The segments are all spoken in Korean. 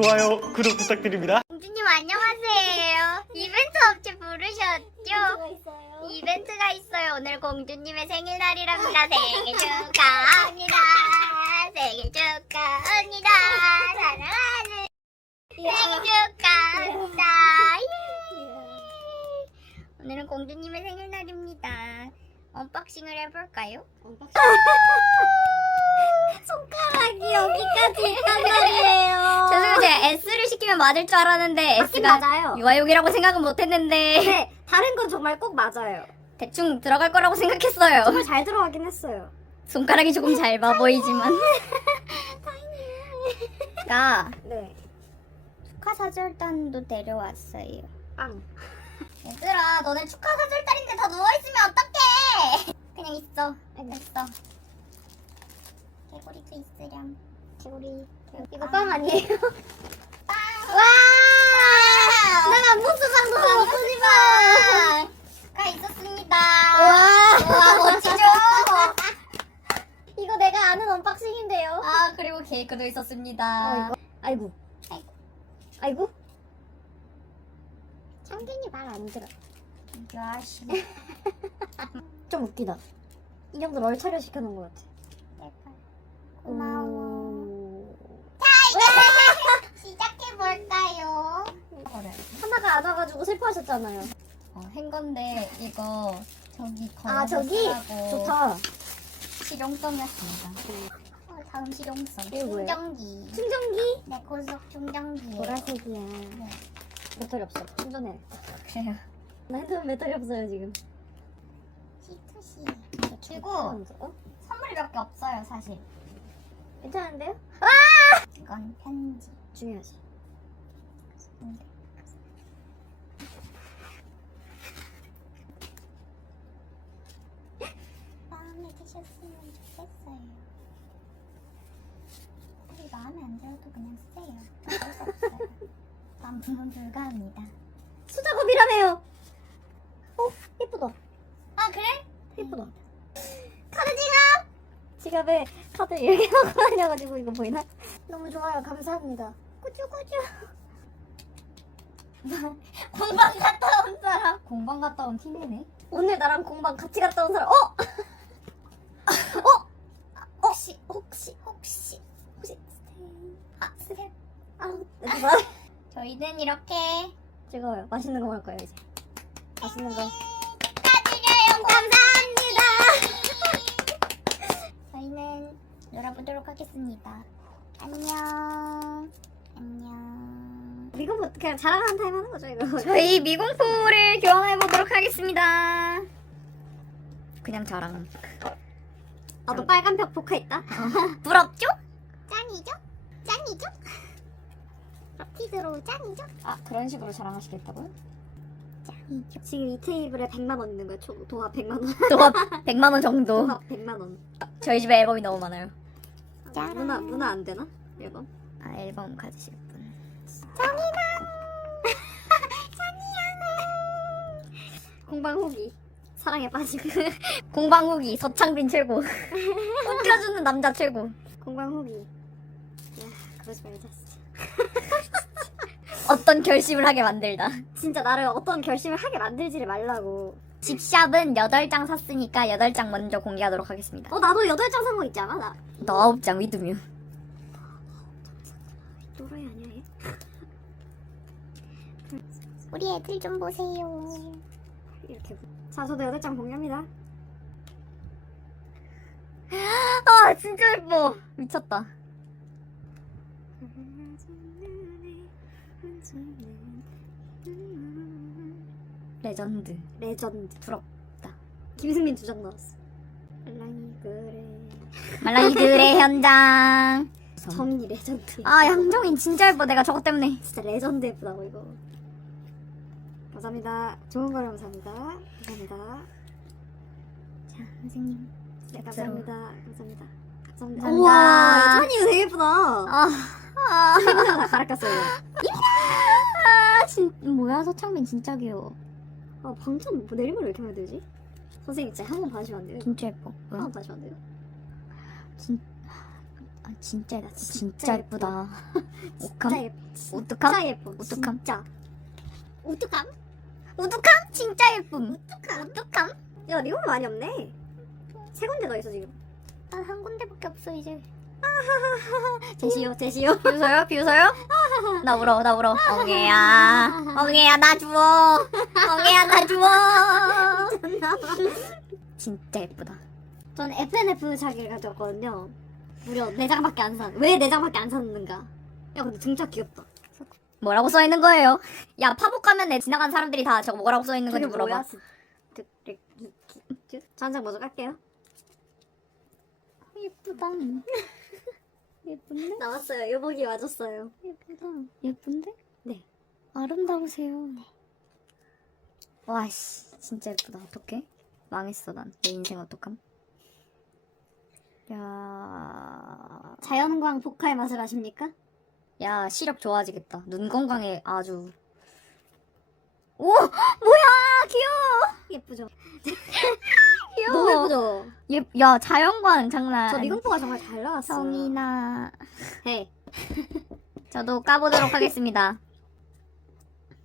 좋아요, 구독 부탁드립니다. 공주님 안녕하세요. 이벤트 업체 부르셨죠? 있어요. 이벤트가 있어요. 오늘 공주님의 생일날이랍니다. 생일 축하합니다. 생일 축하합니다. 사랑하는 생일 축하합니다. 예. 오늘은 공주님의 생일날입니다. 언박싱을 해볼까요? 손가락이 여기까지 있단 말이에요. 죄송해요. 제가 S를 시키면 맞을 줄 알았는데 맞긴 S가 맞아요. 유아욕이라고 생각은 못했는데 네, 다른 건 정말 꼭 맞아요. 대충 들어갈 거라고 생각했어요. 정말 잘 들어가긴 했어요. 손가락이 조금 짧아 보이지만. 나 네. 축하 사절단도 데려왔어요. 빵. 얘들아, 너네 축하 사절단인데 다 누워 있으면 어떡해? 그냥 있어. 됐어. 개구리도 있으렴. 개구리. 이거 빵 아니에요? 빵. 와! 내가 무슨 빵도 안 쓰지 마. 축하 있었습니다. 와, 멋지죠? 이거 내가 아는 언박싱인데요. 아, 그리고 케이크도 있었습니다. 어. 아이고. 아이고. 아이고. 창균이 말 안 들어. 야씨. 좀 웃기다. 이 정도로 얼차려 시켜놓은 것 같아. 고마워. 오. 시작해볼까요? 하나가 안 와가지고 슬퍼하셨잖아요. 어, 한 건데 이거 저기 아, 저기? 좋다. 실용성이었습니다. 어, 다음 실용성 이게 뭐예요? 충전기. 충전기? 네, 고속 충전기. 보라색이야. 배터리 없어. 충전해. 그래요. 나 핸드폰 배터리 없어요 지금. C2C. 그리고 어? 선물이 몇 개 없어요, 사실. 괜찮은데요? 이건 편지. 중요하지. 마음에 드셨으면 좋겠어요. 사실 마음에 안 들어도 그냥 쓰세요. 어쩔 수 없어요. 불가합니다. 수작업이라며요. 어 예쁘다. 아 그래? 예쁘다. 카드 지갑. 지갑에 카드 이렇게 넣고 다녀가지고 이거 보이나? 너무 좋아요. 감사합니다. 꾸쭈꾸쭈. 공방 갔다 온 사람. 공방 갔다 온 팀이네. 오늘 나랑 공방 같이 갔다 온 사람. 어? 혹시 혹시 혹시 혹시 아 스텝. 아 누가? 저희는 이렇게 즐거워요. 맛있는 거 먹을 거예요 이제. 맛있는 거. 축하드려요. 감사합니다. 저희는 놀아보도록 하겠습니다. 안녕. 안녕. 이거 뭐 그냥 자랑하는 타임 하는 거죠 이거. 저희 미공포를 교환해 보도록 하겠습니다. 그냥 저랑 나도 빨간 벽 있다. 부럽죠? 짱이죠? 짱이죠? 럭키드로우 짱이죠? 아 그런 식으로 자랑하시겠다고요? 짱이죠. 지금 이 테이블에 100만 원 있는 거야. 총 도합 100만 원. 도합 100만 원 정도. 도합 100만 원. 저희 집에 앨범이 너무 많아요. 짜란. 문화 문화 안 되나? 앨범? 아 앨범 가지실 분. 공방 후기. 사랑에 빠지고. 공방 후기 서창빈 최고. 웃겨주는 남자 최고. 공방 후기. 야 그러지 말자. 어떤 결심을 하게 만들다. 진짜 나를 어떤 결심을 하게 만들지를 말라고. 집샵은 8장 샀으니까 8장 먼저 공개하도록 하겠습니다. 어 나도 8장 산거 있잖아 나. 너 9장 믿으면. 또라이 아니야 얘? 우리 애들 좀 보세요. 이렇게. 자 저도 8장 공개합니다. 아 진짜 예뻐. 미쳤다. 레전드. 레전드. 부럽다. 김승민 두 장 나왔어. 말랑이 그래. 말랑이 그의 현장. 정이 레전드. 아 양정인 진짜 예뻐. 내가 저것 때문에. 진짜 레전드 예쁘다고 이거. 감사합니다. 좋은 걸 감사합니다. 감사합니다. 자 선생님. 네. 감사합니다. 감사합니다. 감사합니다. 우와, 이거 되게 예쁘다. 아. 아, 다 갈아꼈어요. 아 진, 뭐야 서창민 진짜 귀여워. 아, 방금 뭐 내리면 왜 이렇게 많이 들지? 선생님 진짜 한번 봐주시면 안 돼요? 진짜 예뻐. 한 번 봐주시면 안 돼요? 진, 아, 진짜 예쁘, 진짜 진짜 예쁘다. 진짜 옷감? 예뻐. 오뚝함? 진짜 예뻐. 오뚝함? 진짜. 우뚝함? 우뚝함? 진짜 예쁨. 우뚝함? 우뚝함? 야 리본 많이 없네. 세 군데 더 있어 지금. 난 한 군데밖에 없어 이제. 제시요 제시요. 비웃어요? 비웃어요? 나 울어, 나 울어. 엉애야. 엉애야, 나 주워. 엉애야, 나 주워. 진짜 예쁘다. 전 FNF 자기를 가져왔거든요. 무려 4장밖에 안 산. 왜 4장밖에 안 샀는가? 야 근데 등차 귀엽다. 뭐라고 써 있는 거예요? 야, 파복 가면에 지나간 사람들이 다 저거 뭐라고 써 있는 건지 물어봐. 저한장 먼저 깔게요. 예쁘다. 예쁜데? 나왔어요. 요복이 맞았어요. 예쁘다. 예쁜데? 네. 아름다우세요. 와, 씨. 진짜 예쁘다. 어떡해? 망했어, 난. 내 인생 어떡함? 야. 자연광 복화의 맛을 아십니까? 야, 시력 좋아지겠다. 눈 건강에 아주. 오! 뭐야! 귀여워! 예쁘죠? 귀여워! 너무 예쁘죠? 예, 야, 자연광 장난. 저 아니- 미공포가 정말 잘 나왔어요. 성이나. 해. 저도 까보도록 하겠습니다.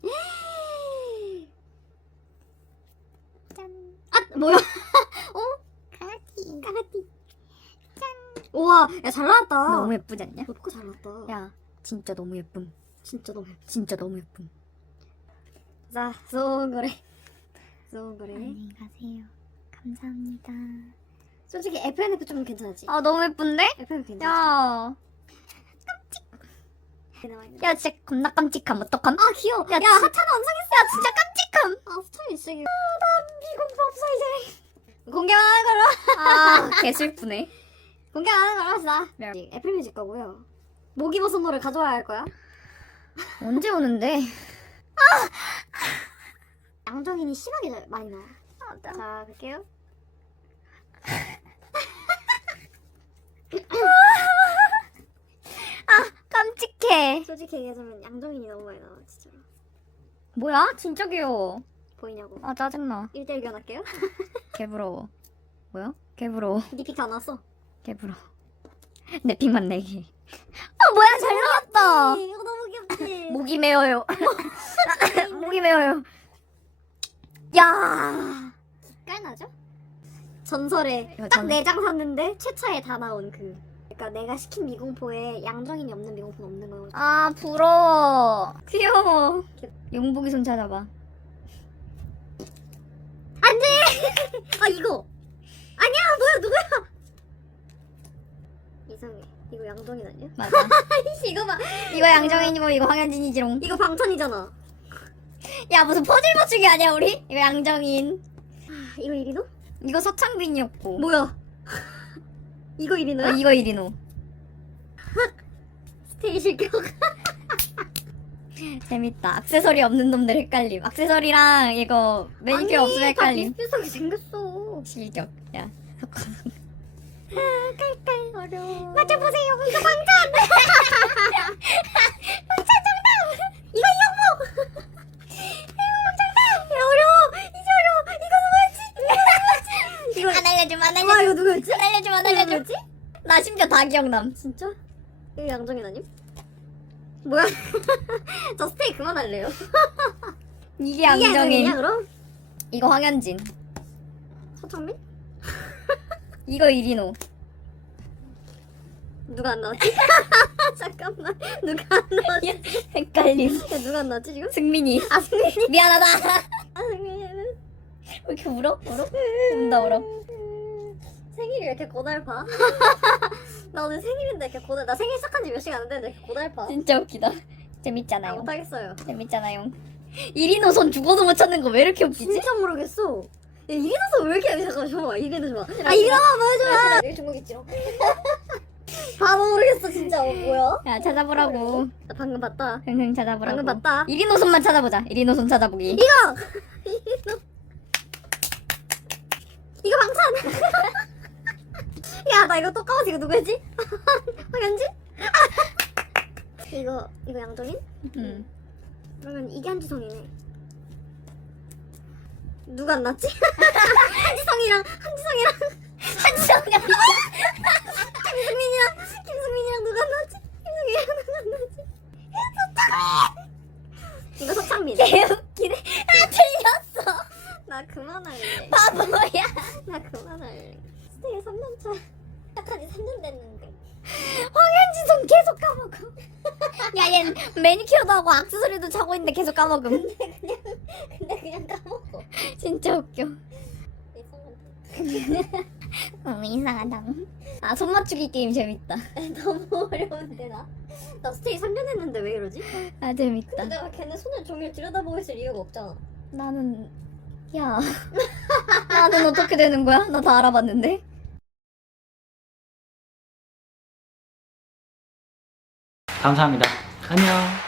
아 뭐야? 강아지. 까마띠. 짠. 우와, 야 잘 나왔다. 너무 예쁘지 않냐? 예쁘고 잘 나왔다. 야, 진짜 너무 예쁨. 진짜 너무 예뻐. 진짜 너무 예쁨. 자. 좋은 거래. 안녕히 가세요. 감사합니다. 솔직히 FNF 좀 괜찮지? 아, 너무 예쁜데? FNF 괜찮지? 야, 야, 야, 진짜 겁나 깜찍함. 어떡함? 아 귀여워. 야, 야, 진- 하찮아 완성했어. 야, 진짜 깜찍함! 아, 스토리 진짜 귀여워. 아, 나 미공포 없어 이제. 공개하는 걸로. 아, 개슬프네. 공개하는 걸로 합시다. 네. 애플뮤직 거고요. 모기버섯 노래 가져와야 할 거야. 언제 오는데? 양정인이 심하게 잘- 많이 나와. 아, 자, 갈게요. 깜찍해. 솔직히 얘기하자면 양정인이 너무 많이 나와, 진짜. 뭐야? 진짜 귀여워. 보이냐고. 아, 짜증나. 1대1 교환할게요. 개부러워. 뭐야? 개부러워. 니픽 다 나왔어. 개부러워. 내 픽만 내기. 아, 뭐야? 잘 나왔다. 이거 너무 귀엽지? 목이 메어요. 목이 메어요. 야. 깔나죠? 전설에 이거 딱 전- 4장 샀는데 최차에 다 나온 그 그러니까 내가 시킨 미공포에 양정인이 없는 미공포는 없는 거죠 아, 부러워. 귀여워. 용복이 손 찾아봐. 아 이거 아니야 뭐야 누구야 이상해 이거 양정인 아니야? 맞아. 이거 봐 이거 양정인이고 이거 황현진이지롱. 이거 방천이잖아 야, 무슨 퍼즐 맞추기 아니야, 우리? 이거 양정인. 아, 이거 이리노? 이거 서창빈이었고. 뭐야 이거 어, 이리노야? 이거 이리노. 스테이 실격 재밌다. 액세서리 없는 놈들 헷갈림. 액세서리랑 이거 매니큐어 없으면 헷갈림. 비슷비슷하게 생겼어 실격. 야. 어려워 맞춰보세요 이거 방천 정답 이거 이영모 정답 야 어려워 이제 어려워 이거 누구였지? 이거 안. 이거 누구였지? 누구였지? 나 심지어 다 기억남. 진짜? 이거 양정인 아님? 뭐야? 저 스테이 그만할래요 이게 이게 양정인. 그럼? 이거 황현진. 서창민? 이거 이리노. 누가 안 나왔지? 잠깐만 누가 안 나왔지? 헷갈림. 야, 누가 안 나왔지 지금? 승민이. 아 승민이 미안하다. 아 승민이는 왜 이렇게 울어? 울어? 운다 울어. 생일이 왜 이렇게 고달파? 나 오늘 생일인데 이렇게 고달 나 생일 시작한 지 몇 시간 안 됐는데 이렇게 고달파 진짜 웃기다. 아, 재밌잖아요. 못하겠어요 재밌잖아요. 이리노 손 죽어도 못 찾는 거 왜 이렇게 웃기지? 진짜 모르겠어 야 이리나서 왜 이렇게 잠깐 줘봐 이리나 줘봐 아 이리나 보여줘봐 내일 중국 있지 롱 바보 모르겠어 진짜 어, 뭐야? 야 찾아보라고. 나 방금 봤다 흥흥 찾아보라고. 방금 봤다 이리노 손만 찾아보자. 이리노 손 찾아보기. 이거 이거 방찬 야 나 이거 또 까먹었어 이거 누구였지? 황현진? 이거 이거 양정인? 응. 그러면 이게 한지성이네. 누가 안 났지? 한지성이랑 한지성이랑 그냥 김승민이랑 김승민이랑 누가 나지? 김승민이랑 누가 나지? 서창민 이거 서창민 개웃기네. 아 틀렸어. 나 그만할래. 바보야. 나 그만할래. 스테이 3년차. 약한 지 3년 됐는데. 황현지선 계속 까먹어. 야얘 매니큐어도 하고 악세서리도 차고 있는데 계속 까먹음. 근데 그냥 근데 그냥 까먹어. 진짜 웃겨 너무 이상하다. 아, 손 맞추기 게임 재밌다. 너무 어려운데, 나? 나 스테이 3년 했는데 왜 이러지? 아 재밌다. 근데 내가 걔네 손을 종일 들여다보고 있을 이유가 없잖아. 나는 야 나는 어떻게 되는 거야? 나 다 알아봤는데. 감사합니다. 안녕.